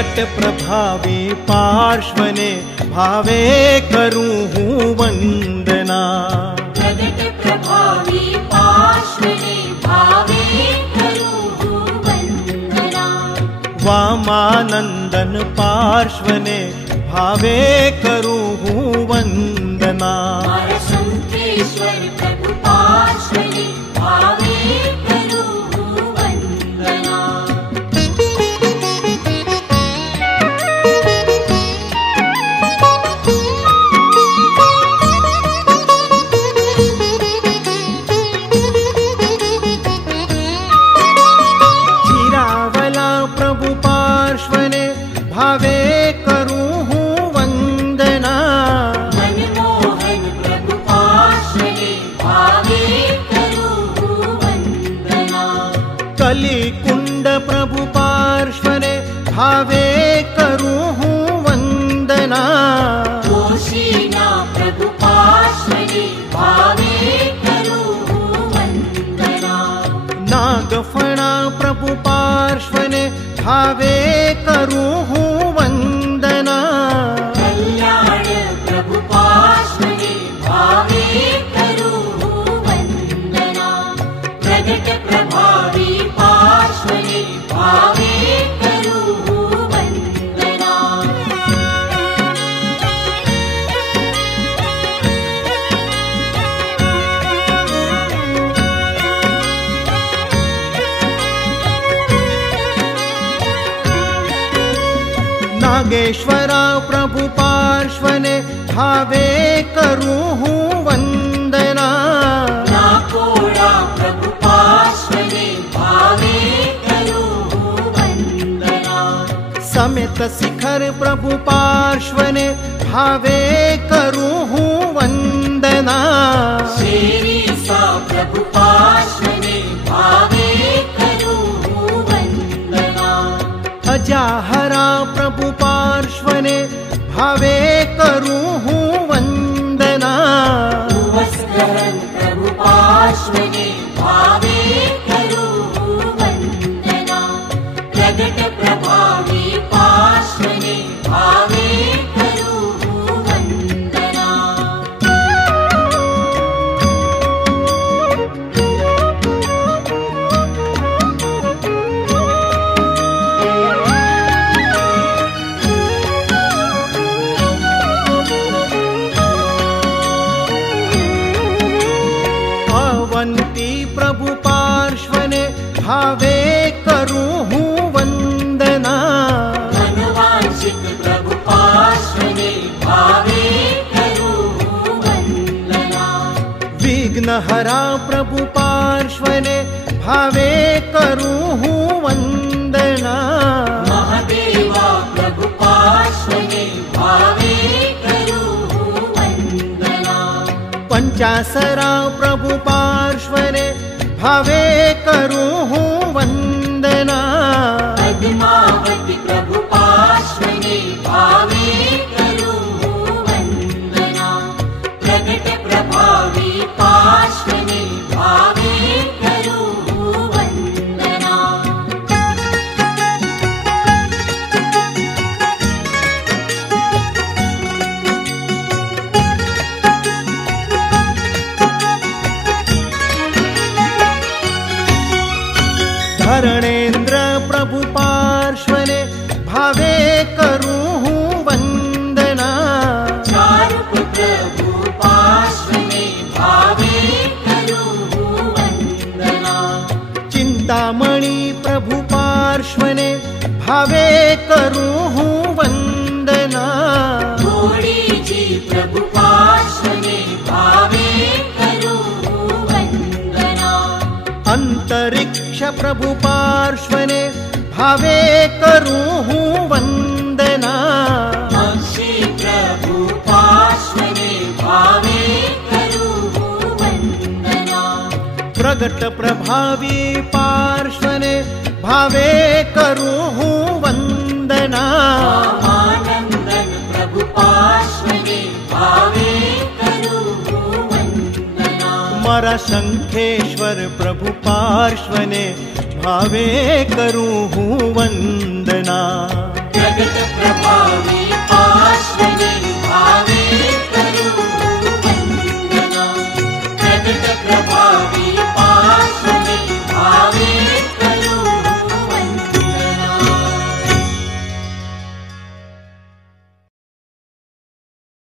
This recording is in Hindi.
प्रगट प्रभावी पार्श्वने भावे करूं हूँ वंदना। प्रगट प्रभावी पार्श्वने भावे करूं हूँ वंदना। वामानंदन पार्श्वने भावे करूं हूँ वंदना। शंखेश्वर प्रभु पार्श्वने भावे करूं हूँ वंदना। चिरावला प्रभु पार्श्वने भावे करूं हूँ वंदना। मनमोहन प्रभु पार्श्वने भावे करूं हूँ वंदना। कलिकुंड प्रभु पार्श्वने भावे करूं हूँ वंदना। जोशीना प्रभु पार्श्वने भावे करूं हूँ वंदना। नागफणा प्रभु पार्श्वने भावे करूं हूँ वंदना। कल्याण प्रभु पार्श्वने भावे करूं हूँ वंदना। प्रगट प्रभावी पार्श्वने भावे करूं हूँ वंदना। नागेश्वरा प्रभु पार्श्वने भावे करूं हूँ वंदना। नाकोड़ा प्रभु पार्श्वने भावे करूं हूँ वंदना। समेत शिखर प्रभु पार्श्वने भावे करूं हूँ वंदना। शेरी सा प्रभु पार्श्वने भावे करूं हूँ वंदना। अजाहरा प्रभु पार्श्वने भावे करूं हूँ वंदना। भुवस्करन प्रभु पार्श्वने भावे करूं हूँ वंदना। प्रगट प्रभावी पार्श्वने भावे करूं हूँ वंदना। अवंती प्रभु पार्श्वने भावे करूं हूँ वंदना। मनवांचित प्रभु पार्श्वने भावे करूं हूँ वंदना। विघ्नहरा प्रभु पार्श्वने भावे करूं हूँ वंदना। महादेवा प्रभु पार्श्वने भावे करूं हूँ वंदना। पंचासरा प्रभु पार्श्वने भावे करूं हूँ वंदना। पद्मावती प्रभु पार्श्वने भावे करूं हूँ वंदना। प्रगट प्रभावी पार्श्वने भावे करूं हूँ वंदना। धरणेन्द्र प्रभु पार्श्वने भावे करूं हूँ वंदना। चारुपुत्र प्रभु पार्श्वने भावे करूं हूँ वंदना। चिंतामणि प्रभु पार्श्वने भावे करूं हूँ वंदना। थोड़ी जी प्रभु पार्श्वने भावे करूं हूँ वंदना। अंतरिक्ष प्रभु पार्श्वने भावे करूं हूँ वंदना। अंशी प्रभु पार्श्वने भावे करूं हूँ वंदना। प्रगट प्रभावी पार्श्वने भावे करूं हूँ वंदना। आनंदन प्रभु पार्श्वने भावे करूं हूँ वंदना। मारा शंखेश्वर प्रभु पार्श्वने भावे करूं हूँ वंदना। प्रगट प्रभावी